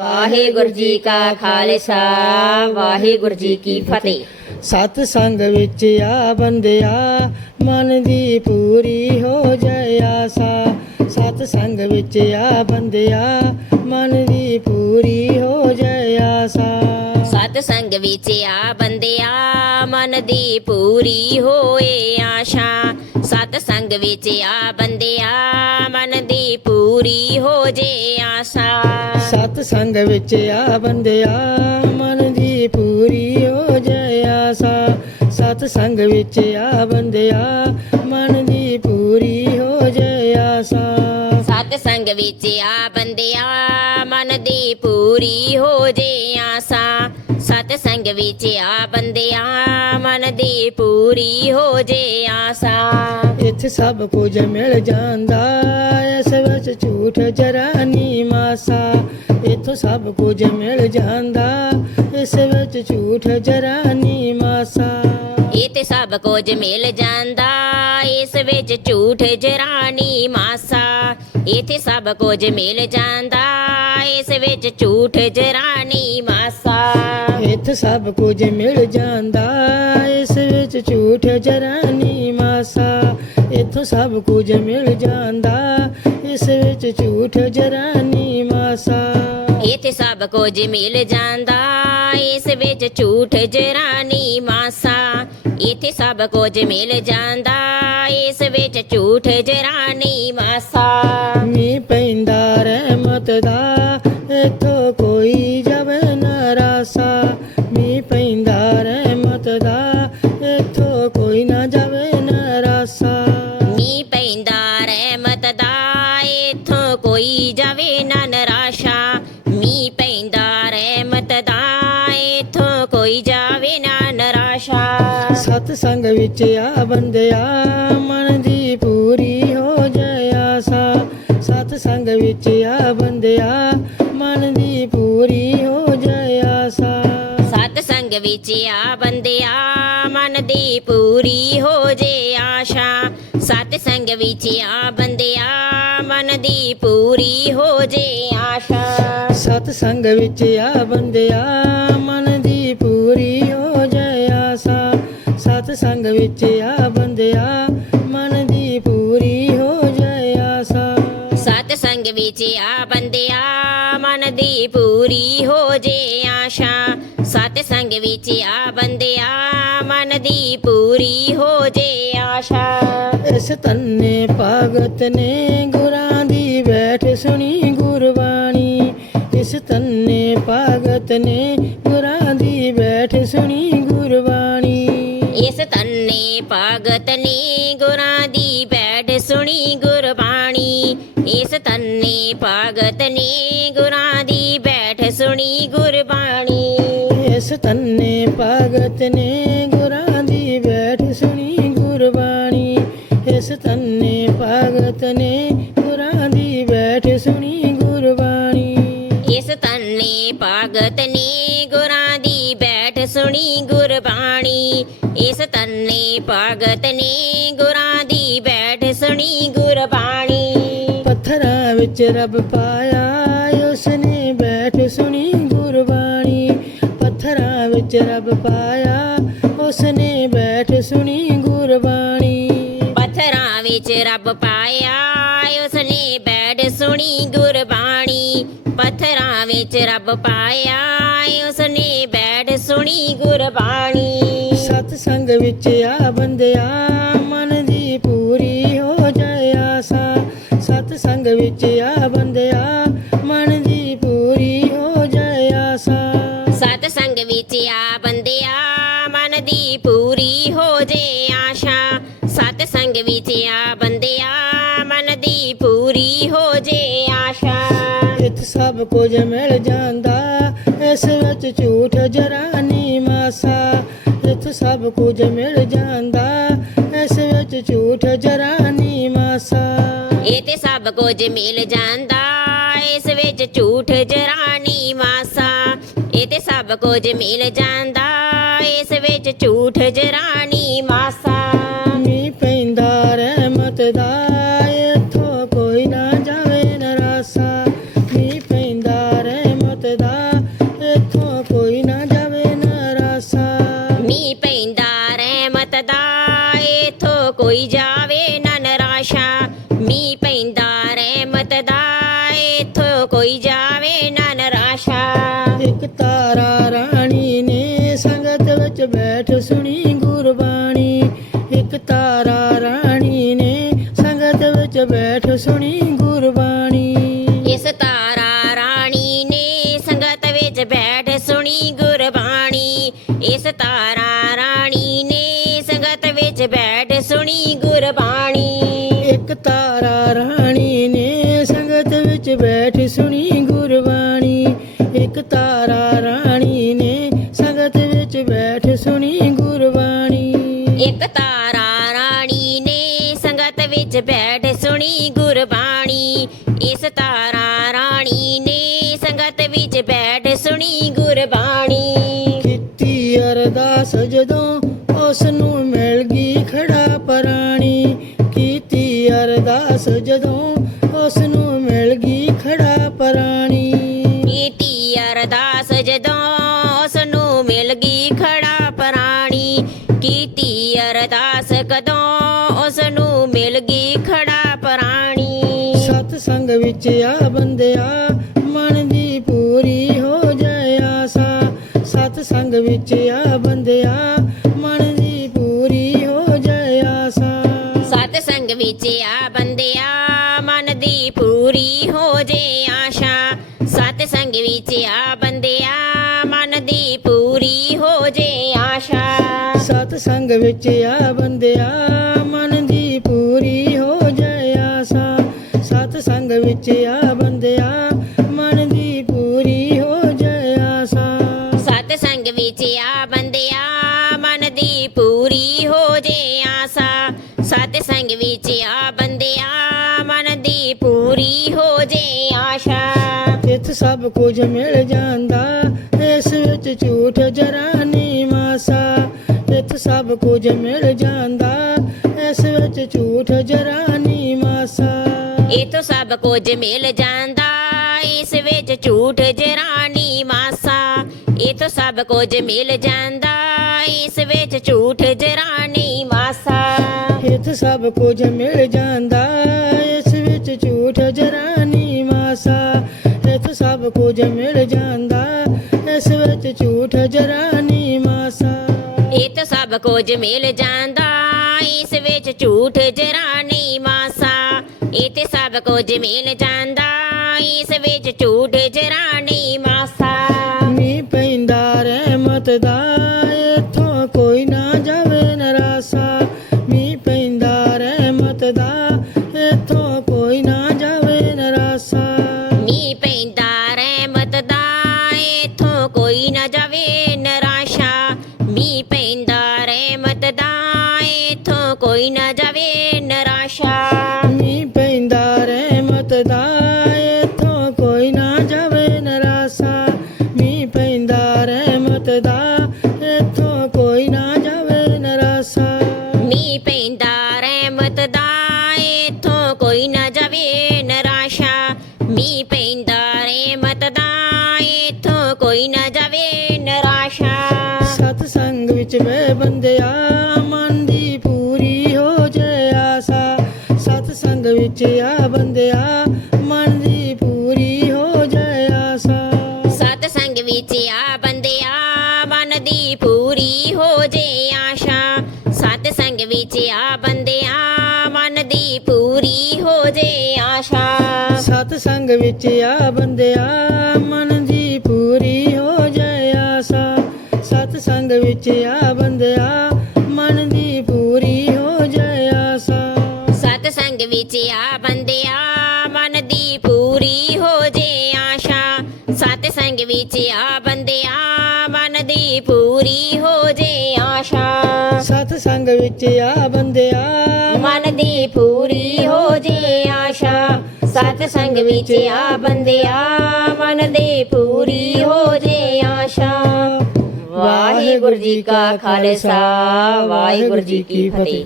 ਵਾਹਿਗੁਰੂ ਜੀ ਕਾ ਖਾਲਸਾ ਵਾਹਿਗੁਰੂ ਜੀ ਕੀ ਫਤਿਹ। ਸਤ ਸੰਗ ਵਿੱਚ ਆ ਬੰਦਿਆ ਮਨ ਦੀ ਪੂਰੀ ਹੋ ਜਾਏ ਆਸਾ। ਸਤ ਸੰਗ ਵਿੱਚ ਆ ਬੰਦਿਆ ਮਨ ਦੀ ਪੂਰੀ ਹੋ ਜਾਏ ਆਸਾ। ਸਤ ਸੰਗ ਵਿੱਚ ਆ ਬੰਦਿਆ ਮਨ ਦੀ ਪੂਰੀ ਹੋਏ ਆਸ਼ਾ। ਸਤ ਸੰਗ ਵਿੱਚ ਆ ਬੰਦਿਆ ਮਨ ਦੀ ਪੂਰੀ ਹੋ ਜੇ ਆਸ਼ਾ। ਸਤ ਸੰਗ ਵਿੱਚ ਆ ਬੰਦਿਆ ਮਨ ਦੀ ਪੂਰੀ ਹੋ ਜਾਏ ਆਸਾ। ਸਤ ਸੰਗ ਵਿੱਚ ਆ ਬੰਦਿਆ ਮਨ ਦੀ ਪੂਰੀ ਹੋ ਜਾਏ ਆਸਾ। ਸਤ ਸੰਗ ਵਿੱਚ ਆ ਬੰਦਿਆ ਮਨ ਦੀ ਪੂਰੀ ਹੋ ਜੇ ਆਸਾ। ਸਤ ਸੰਗ ਵਿੱਚ ਆ ਬੰਦਿਆ ਮਨ ਦੀ ਪੂਰੀ ਹੋ ਜੇ ਆਸਾ। ਇੱਥੇ ਸਭ ਕੁਝ ਮਿਲ ਜਾਂਦਾ ਇਸ ਵਿੱਚ ਝੂਠ ਜਰਾ ਨੀ ਮਾਸਾ। ਇੱਥੋਂ ਸਭ ਕੁਝ ਮਿਲ ਜਾਂਦਾ। ਇਸ ਵਿੱਚ ਝੂਠ ਜਰਾ ਨੀ ਮਾਸਾ। ਇਹ ਤੇ ਸਭ ਕੁਝ ਮਿਲ ਜਾਂਦਾ। ਇਸ ਵਿੱਚ ਝੂਠ ਜਰਾਨੀ ਮਾਸਾ। ਇਹ ਤੇ ਸਭ ਕੁਝ ਮਿਲ ਜਾਂਦਾ। ਇਸ ਵਿੱਚ ਝੂਠ ਜਰਾਨੀ ਮਾਸਾ। ਇੱਥੇ ਸਭ ਕੁਝ ਮਿਲ ਜਾਂਦਾ। ਇਸ ਵਿੱਚ ਝੂਠ ਜਰਾ ਨੀ ਮਾਸਾ। ਇੱਥੋਂ ਸਭ ਕੁਝ ਮਿਲ ਜਾਂਦਾ। ਇਸ ਵਿੱਚ ਝੂਠ ਜਰਾ ਨੀ ਮਾਸਾ ਇਹ ਤੇ ਸਭ ਕੁਝ ਮਿਲ ਜਾਂਦਾ ਇਸ ਵਿੱਚ ਝੂਠ ਜਰਾਨੀ ਮਾਸਾ ਇਥੇ ਸਭ ਕੁਝ ਮਿਲ ਜਾਂਦਾ ਸੰਗ ਵਿੱਚ ਆ ਬੰਦਿਆ ਮਨ ਦੀ ਪੂਰੀ ਹੋ ਜਾਏ ਆਸਾ। ਸਤ ਸੰਗ ਵਿੱਚ ਆ ਬੰਦਿਆ ਮਨ ਦੀ ਪੂਰੀ ਹੋ ਜਾਏ ਆਸਾ। ਸਤ ਸੰਗ ਵਿੱਚ ਆ ਬੰਦਿਆ ਮਨ ਦੀ ਪੂਰੀ ਹੋ ਜੇ ਆਸ਼ਾ। ਸਤ ਸੰਗ ਵਿੱਚ ਆ ਬੰਦਿਆ ਮਨ ਦੀ ਪੂਰੀ ਹੋ ਜੇ ਆਸ਼ਾ। ਸਤ ਸੰਗ ਵਿੱਚ ਆ ਬੰਦਿਆ ਸੰਗ ਵਿੱਚ ਆ ਬੰਦਿਆ ਮਨ ਦੀ ਪੂਰੀ ਹੋ ਜਾਏ ਆਸਾ। ਸਤ ਸੰਗ ਵਿੱਚ ਆ ਬੰਦਿਆ ਮਨ ਦੀ ਪੂਰੀ ਹੋ ਜੇ ਆਸ਼ਾ। ਸਤ ਸੰਗ ਵਿੱਚ ਆ ਬੰਦਿਆ ਮਨ ਦੀ ਪੂਰੀ ਹੋ ਜੇ ਆਸ਼ਾ। ਇਸ ਤੰਨੇ ਭਗਤ ਨੇ ਗੁਰਾਂ ਦੀ ਬੈਠ ਸੁਣੀ ਗੁਰਬਾਣੀ। ਇਸ ਤੰਨੇ ਭਗਤ ਨੇ ਗੁਰਾਂ ਦੀ ਬੈਠ ਸੁਣੀ ਤੰਨੇ ਭਗਤ ਨੇ, ਗੁਰਾਂ ਦੀ ਬੈਠ ਸੁਣੀ ਗੁਰਬਾਣੀ। ਇਸ ਤੰਨੇ ਭਗਤ ਨੇ, ਗੁਰਾਂ ਦੀ ਬੈਠ ਸੁਣੀ ਗੁਰਬਾਣੀ। ਇਸ ਤੰਨੇ ਭਗਤ ਨੇ, ਗੁਰਾਂ ਦੀ ਬੈਠ ਸੁਣੀ ਗੁਰਬਾਣੀ। ਇਸ ਤੰਨੇ ਭਗਤ ਨੇ ਵਿੱਚ ਰੱਬ ਪਾਇਆ ਉਸ ਨੇ ਬੈਠ ਸੁਣੀ ਗੁਰਬਾਣੀ। ਪੱਥਰਾਂ ਵਿੱਚ ਰੱਬ ਪਾਇਆ ਉਸ ਨੇ ਬੈਠ ਸੁਣੀ ਗੁਰਬਾਣੀ। ਪੱਥਰਾਂ ਵਿੱਚ ਰੱਬ ਪਾਇਆ ਉਸਨੇ ਬੈਠ ਸੁਣੀ ਗੁਰਬਾਣੀ। ਪੱਥਰਾਂ ਵਿੱਚ ਰੱਬ ਪਾਇਆ ਉਸਨੇ ਬੈਠ ਸੁਣੀ ਗੁਰਬਾਣੀ। ਸਤ ਸੰਗ ਵਿੱਚ ਆ ਬੰਦਿਆ ਵਿੱਚ ਆ ਬੰਦਿਆ ਮਨ ਦੀ ਪੂਰੀ ਹੋ ਜਾਏ ਆਸਾ। ਸਤ ਸੰਗ ਵਿੱਚ ਆ ਬੰਦਿਆ ਮਨ ਦੀ ਪੂਰੀ ਹੋ ਜੇ ਆਸ਼ਾ। ਸਤ ਸੰਗ ਵਿੱਚ ਆ ਬੰਦਿਆ ਮਨ ਦੀ ਪੂਰੀ ਹੋ ਜੇ ਆਸ਼ਾ। ਇੱਥੇ ਸਭ ਕੁਝ ਮਿਲ ਜਾਂਦਾ ਇਸ ਵਿੱਚ ਝੂਠ ਜਰਾ ਨੀ ਮਾਸਾ। ਇੱਥੇ ਸਭ ਕੁਝ ਮਿਲ ਜਾਂਦਾ ਇਸ ਵਿੱਚ ਝੂਠ ਜਰਾ ਨੀ ਮਾਸਾ ਇਹ ਤੇ ਸਭ ਕੁਝ ਮਿਲ ਜਾਂਦਾ। ਇਸ ਵਿੱਚ ਝੂਠ ਜਰਾਨੀ ਮਾਸਾ, ਇਹ ਤੇ ਸਭ ਕੁਝ ਮਿਲ ਜਾਂਦਾ। ਇਸ ਵਿੱਚ ਝੂਠ ਜਰਾਨੀ ਵਿੱਚ ਬੈਠ ਸੁਣੀ ਗੁਰਬਾਣੀ ਇਸ ਤਾਰਾ ਵਿੱਚ ਆ ਬੰਦਿਆ ਮਨ ਦੀ ਪੂਰੀ ਹੋ ਜਾਏ ਆਸਾ। ਸਤ ਸੰਗ ਵਿੱਚ ਆ ਬੰਦਿਆ ਮਨ ਦੀ ਪੂਰੀ ਹੋ ਜੇ ਆਸ਼ਾ। ਸਤ ਸੰਗ ਵਿੱਚ ਆ ਬੰਦਿਆ ਮਨ ਦੀ ਪੂਰੀ ਹੋ ਜੇ ਆਸ਼ਾ। ਸਤ ਸੰਗ ਵਿੱਚ ਆ ਬੰਦਿਆ ਸਤ ਸੰਗ ਵਿੱਚ ਆ ਬੰਦਿਆ ਮਨ ਦੀ ਪੂਰੀ ਹੋ ਜੇ ਆਸ਼ਾ। ਇਤ ਸਭ ਕੁਝ ਮਿਲ ਜਾਂਦਾ ਇਸ ਵਿੱਚ ਝੂਠ ਜਰਾ ਨੀ ਮਾਸਾ। ਇਤ ਸਭ ਕੁਝ ਮਿਲ ਜਾਂਦਾ ਇਸ ਵਿੱਚ ਝੂਠ ਜਰਾ ਨੀ ਮਾਸਾ। ਇਥੋਂ ਸਭ ਕੁਝ ਮਿਲ ਜਾਂਦਾ ਇਸ ਵਿੱਚ ਝੂਠ ਜਰਾਨੀ ਮਾਸਾ। ਇਥੋਂ ਸਭ ਕੁਝ ਮਿਲ ਜਾਂਦਾ ਇਸ ਵਿੱਚ ਝੂਠ ਜਰਾਨੀ ਮਾਸਾ। ਇਤ ਸਭ ਕੁਝ ਮਿਲ ਜਾਂਦਾ। ਇਸ ਵਿੱਚ ਝੂਠ ਜਰਾ ਨੀ ਮਾਸਾ ਇਤ ਸਭ ਕੁਝ ਮਿਲ ਜਾਂਦਾ। ਇਸ ਵਿੱਚ ਝੂਠ ਜਰਾ ਨੀ ਮਾਸਾ। ਇਥੋਂ ਸਭ ਕੁਝ ਮਿਲ ਜਾਂਦਾ, ਇਸ ਵਿੱਚ ਝੂਠ ਜਰਾਨੀ ਮਾਸਾ। ਇਥੇ ਸਭ ਕੁਝ ਮਿਲ ਜਾਂਦਾ, ਇਸ ਵਿੱਚ ਝੂਠ ਜਰਾਨੀ ਮਾਸਾ ਮੀਂਹ ਪੈਂਦਾ ਰਹਿਮਤ ਦਾ ਇਥੋਂ ਕੋਈ ਨਾ ਜਾਵੇ ਨਿਰਾਸ਼ਾ। ਸਤ ਸੰਗ ਵਿੱਚ ਵੇ ਬੰਦਿਆ ਮਨ ਦੀ ਪੂਰੀ ਹੋ ਜਾਏ ਆਸਾ। ਸਤ ਸੰਗ ਵਿੱਚ ਆ ਬੰਦਿਆ ਮਨ ਦੀ ਪੂਰੀ ਹੋ ਜਾਏ ਆਸਾ। ਸਤ ਸੰਗ ਵਿੱਚ ਆ ਵਿੱਚ ਆ ਬੰਦਿਆ ਮਨ ਦੀ ਪੂਰੀ ਹੋ ਜਾਏ ਆਸਾ। ਸਤ ਸੰਗ ਵਿੱਚ ਆ ਬੰਦਿਆ ਮਨ ਦੀ ਪੂਰੀ ਹੋ ਜਾਏ ਆਸਾ। ਸਤ ਸੰਗ ਵਿੱਚ ਆ ਬੰਦਿਆ ਮਨ ਦੀ ਪੂਰੀ ਹੋ ਜੇ ਆਸ਼ਾ। ਸਤ ਸੰਗ ਵਿੱਚ ਆ ਬੰਦਿਆ ਮਨ ਦੀ ਪੂਰੀ ਹੋ ਜੇ ਆਸ਼ਾ। ਸਤ ਸੰਗ ਵਿੱਚ ਆ ਬੰਦਿਆ ਮਨ ਦੀ ਪੂਰੀ ਸਤ ਸੰਗ ਵਿੱਚ ਆ ਬੰਦਿਆ, ਮਨ ਦੀ ਪੂਰੀ ਹੋ ਜੇ ਆਸ਼ਾ। ਵਾਹਿਗੁਰੂ ਜੀ ਕਾ ਖਾਲਸਾ, ਵਾਹਿਗੁਰੂ ਜੀ ਕੀ ਫਤਿਹ।